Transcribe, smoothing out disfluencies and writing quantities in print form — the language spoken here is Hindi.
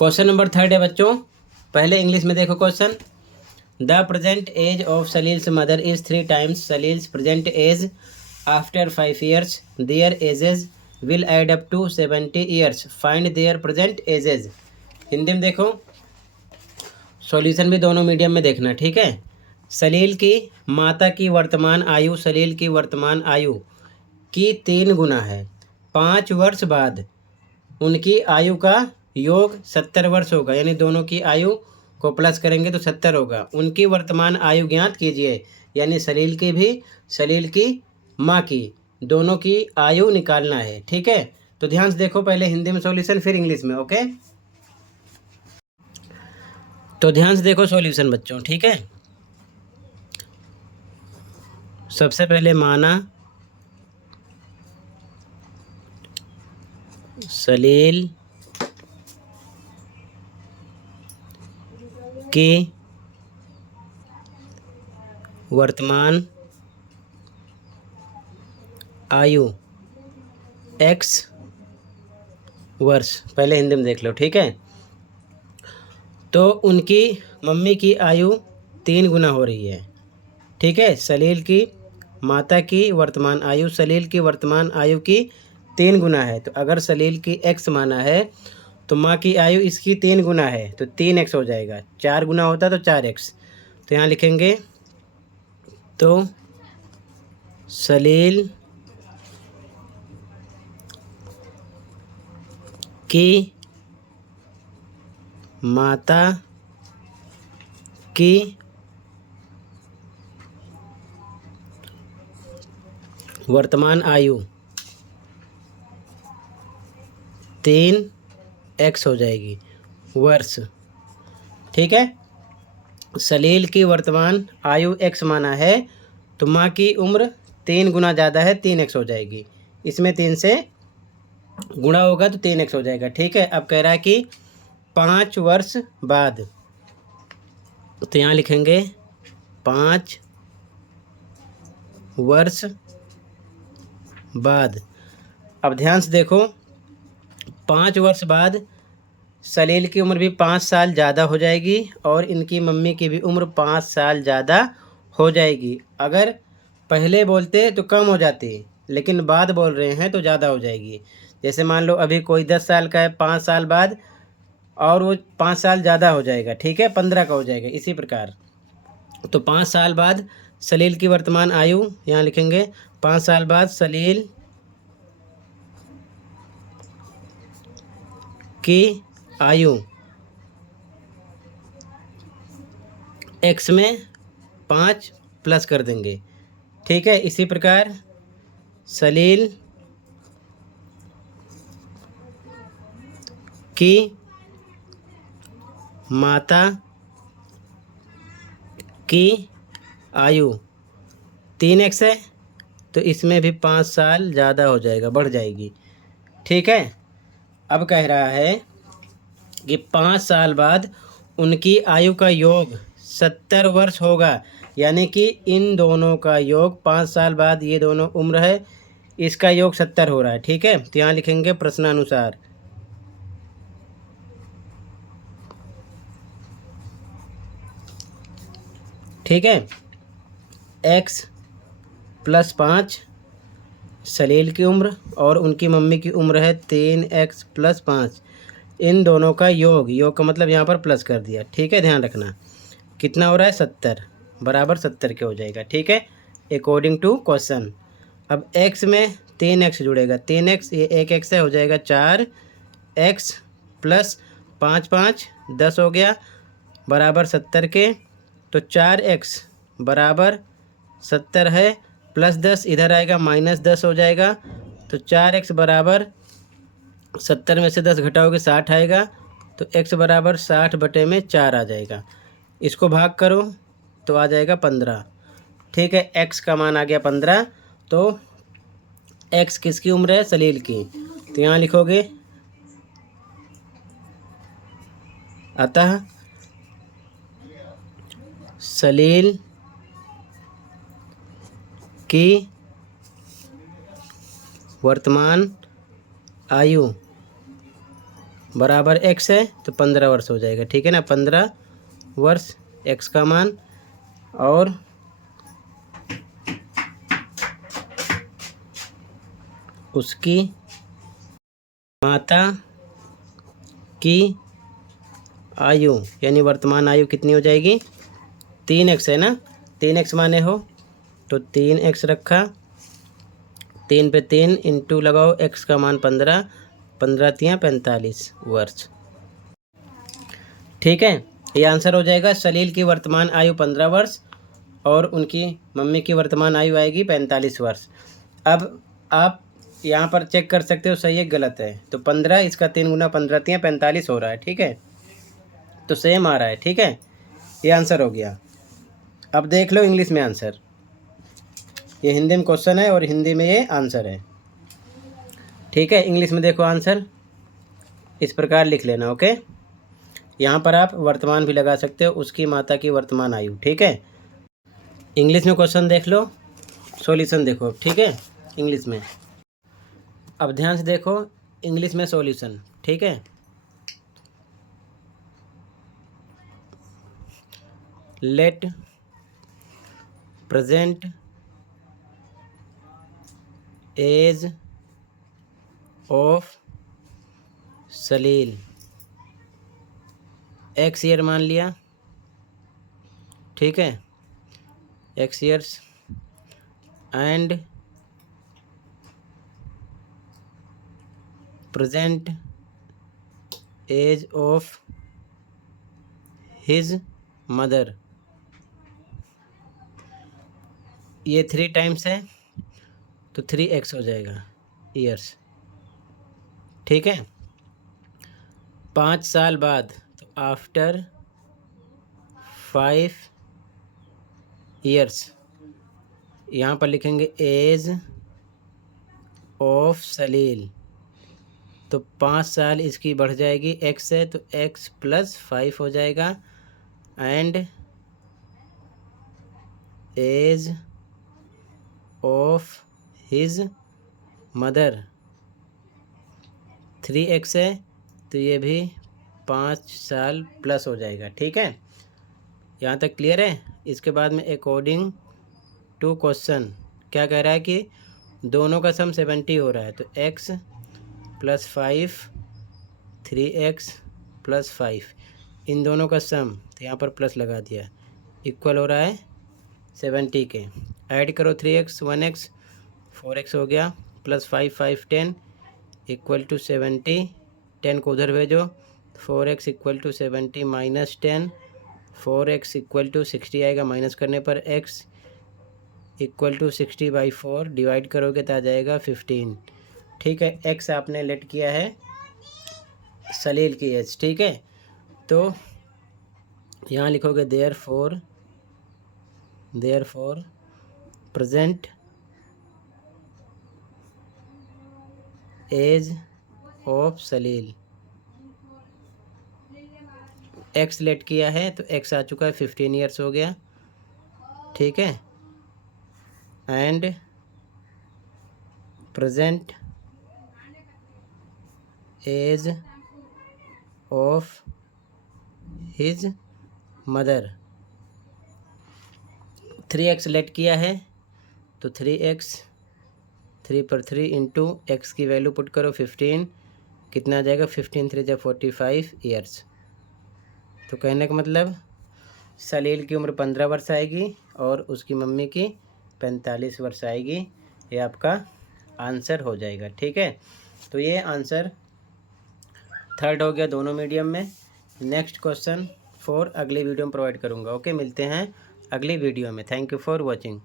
क्वेश्चन नंबर 3 है बच्चों। पहले इंग्लिश में देखो question. The present age of Salil's mother is 3 times Salil's present age after 5 years. Their ages will add up to 70 years. Find their present ages. Hindi में देखो, सॉल्यूशन भी दोनों मीडियम में देखना, ठीक है। सलील की माता की वर्तमान आयु सलील की वर्तमान आयु की 3 गुना है। 5 वर्ष बाद उनकी आयु का योग 70 वर्ष होगा, यानी दोनों की आयु को प्लस करेंगे तो 70 होगा। उनकी वर्तमान आयु ज्ञात कीजिए, यानी सलील की भी सलील की माँ की दोनों की आयु निकालना है, ठीक है। तो ध्यान से देखो, पहले हिंदी में सॉल्यूशन फिर इंग्लिश में, ओके। तो ध्यान से देखो सॉल्यूशन बच्चों, ठीक है। सबसे पहले माना सलील की वर्तमान आयु x वर्ष, पहले हिंदी में देख लो, ठीक है। तो उनकी मम्मी की आयु 3 गुना हो रही है, ठीक है। सलील की माता की वर्तमान आयु सलील की वर्तमान आयु की 3 गुना है। तो अगर सलील की x माना है तो माँ की आयु इसकी 3 गुना है, तो 3x हो जाएगा। 4 गुना होता तो 4x। तो यहाँ लिखेंगे, तो सलील की माता की वर्तमान आयु 3x हो जाएगी वर्ष, ठीक है। सलील की वर्तमान आयु x माना है तो माँ की उम्र 3 गुना ज़्यादा है, 3x हो जाएगी। इसमें 3 से गुणा होगा तो 3x हो जाएगा, ठीक है। अब कह रहा है कि 5 वर्ष बाद, तो यहाँ लिखेंगे 5 वर्ष बाद। अब ध्यान से देखो, 5 वर्ष बाद सलील की उम्र भी 5 साल ज़्यादा हो जाएगी और इनकी मम्मी की भी उम्र 5 साल ज़्यादा हो जाएगी। अगर पहले बोलते तो कम हो जाती, लेकिन बाद बोल रहे हैं तो ज़्यादा हो जाएगी। जैसे मान लो अभी कोई 10 साल का है, 5 साल बाद और वो 5 साल ज़्यादा हो जाएगा, ठीक है, 15 का हो जाएगा। इसी प्रकार तो 5 साल बाद सलील की वर्तमान आयु, यहाँ लिखेंगे 5 साल बाद सलील की आयु x में 5 प्लस कर देंगे, ठीक है। इसी प्रकार सलील की माता की आयु 3x है तो इसमें भी 5 साल ज़्यादा हो जाएगा, बढ़ जाएगी, ठीक है। अब कह रहा है कि 5 साल बाद उनकी आयु का योग 70 वर्ष होगा, यानी कि इन दोनों का योग 5 साल बाद ये दोनों उम्र है, इसका योग 70 हो रहा है, ठीक है। तो यहाँ लिखेंगे प्रश्नानुसार, ठीक है। x + 5 सलील की उम्र और उनकी मम्मी की उम्र है 3x + 5, इन दोनों का योग का मतलब यहाँ पर प्लस कर दिया, ठीक है। ध्यान रखना कितना हो रहा है, 70 बराबर 70 के हो जाएगा, ठीक है, अकॉर्डिंग टू क्वेश्चन। अब x में 3x जुड़ेगा, 3x ये 1x है, हो जाएगा 4x + 5 5 10 हो गया बराबर 70 के। तो 4x बराबर 70 है, +10 इधर आएगा -10 हो जाएगा। तो 4x बराबर 70 में से 10 घटाओगे 60 आएगा, तो x बराबर 60/4 आ जाएगा। इसको भाग करो तो आ जाएगा 15, ठीक है। x का मान आ गया 15। तो x किसकी उम्र है, सलील की। तो यहाँ लिखोगे, अतः सलील की वर्तमान आयु बराबर एक्स है तो 15 वर्ष हो जाएगा, ठीक है ना। 15 वर्ष एक्स का मान, और उसकी माता की आयु यानी वर्तमान आयु कितनी हो जाएगी, 3x है ना, 3x माने हो तो 3x रखा, 3 पे 3 इंटू लगाओ, x का मान 15, 15 तियाँ 45 वर्ष, ठीक है। ये आंसर हो जाएगा। सलील की वर्तमान आयु 15 वर्ष और उनकी मम्मी की वर्तमान आयु आएगी 45 वर्ष। अब आप यहाँ पर चेक कर सकते हो सही है गलत है। तो 15 इसका 3 गुना 15 तियाँ 45 हो रहा है, ठीक है, तो सेम आ रहा है, ठीक है। ये आंसर हो गया। अब देख लो इंग्लिश में आंसर। ये हिंदी में क्वेश्चन है और हिंदी में ये आंसर है, ठीक है। इंग्लिश में देखो आंसर इस प्रकार लिख लेना, ओके। यहाँ पर आप वर्तमान भी लगा सकते हो, उसकी माता की वर्तमान आयु, ठीक है। इंग्लिश में क्वेश्चन देख लो, सॉल्यूशन देखो, ठीक है। इंग्लिश में अब ध्यान से देखो, इंग्लिश में सॉल्यूशन, ठीक है। Let present age of Salil, X year मान लिया, ठीक है, X years, and present age of his mother, ये 3 टाइम्स है तो 3x हो जाएगा ईयर्स, ठीक है। 5 साल बाद तो आफ्टर 5 ईयर्स, यहाँ पर लिखेंगे एज ऑफ सलील, तो 5 साल इसकी बढ़ जाएगी, x है तो x + 5 हो जाएगा, and age of his mother 3x है तो ये भी 5 साल प्लस हो जाएगा, ठीक है। यहाँ तक क्लियर है। इसके बाद में अकॉर्डिंग टू क्वेश्चन क्या कह रहा है कि दोनों का सम 70 हो रहा है, तो x + 5 3x + 5 इन दोनों का सम, तो यहाँ पर प्लस लगा दिया, इक्वल हो रहा है 70 के। ऐड करो 3x 1x 4x हो गया, + 5 5 10 = 70, 10 को उधर भेजो, 4x = 70 - 10, 4x = 60 आएगा, माइनस करने पर x = 60/4 डिवाइड करोगे तो आ जाएगा 15, ठीक है। x आपने लेट किया है सलील की एज, ठीक है। तो यहाँ लिखोगे therefore present age of Salil, X let किया है तो एक्स आ चुका है, 15 ईयर्स हो गया, ठीक है, and present age of his mother 3x let किया है तो 3x 3 पर 3 इंटू एक्स की वैल्यू पुट करो 15, कितना आ जाएगा, 15 3 = 45 ईयर्स। तो कहने का मतलब सलील की उम्र 15 वर्ष आएगी और उसकी मम्मी की 45 वर्ष आएगी। ये आपका आंसर हो जाएगा, ठीक है। तो ये आंसर थर्ड हो गया दोनों मीडियम में। नेक्स्ट क्वेश्चन 4 अगली वीडियो में प्रोवाइड करूँगा, ओके। मिलते हैं अगली वीडियो में। Thank you for watching.